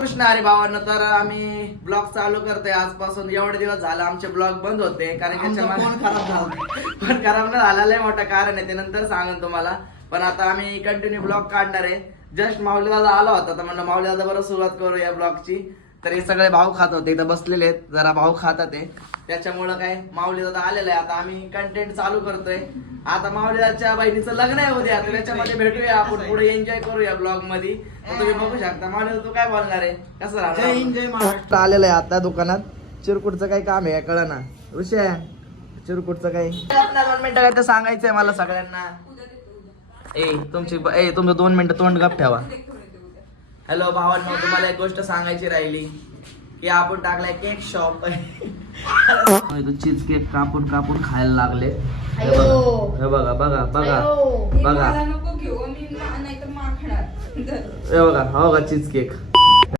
कृष्ण हरी भावांनो, तर आम्ही ब्लॉग चालू करतोय आजपासून. एवढे दिवस झाले आमचे ब्लॉग बंद होते कारण फोन खराब झाला. पण खराब न झालेलं आहे मोठं कारण आहे ते नंतर सांगेन तुम्हाला. पण आता आम्ही कंटिन्यू ब्लॉग काढणार आहे. जस्ट माऊली दादा आला होता तर म्हणलं माऊली दादा बरं सुरुवात करू या ब्लॉगची. तर हे सगळे भाऊ खात होते, इथं बसलेले आहेत, जरा भाऊ खातात आहे त्याच्यामुळं काय माऊली दादा आलेला आहे. आता आम्ही कंटेंट चालू करतोय. आता माऊली दादाच्या बहिणीचं लग्न आहे उद्या, तर त्याच्यामध्ये भेटूया आपण, पुढे एन्जॉय करूया ब्लॉग मध्ये. तर तुम्ही बघू शकता. माऊली दादा तू काय बोलणार आहे, कसं जय राहणार? हिंद जय महाराष्ट्र. आलेलं आहे आता दुकानात. चिरकुटचं काय काम आहे कळ ना ऋषा, चिरकुटचं काय 2 मिनिटं काय तर सांगायचंय मला सगळ्यांना. तुमचं 2 मिनिटं तोंड गप ठेवा. हॅलो भावांनो, तुम्हाला एक गोष्ट सांगायची राहिली की आपण टाकलाय केक शॉप. चीज केक कापून कापून खायला लागले. हे बघा बघा बघा बघा मला नको घेऊ मी नाहीतर मार खाणार. हे बघा, हो का चीज केक.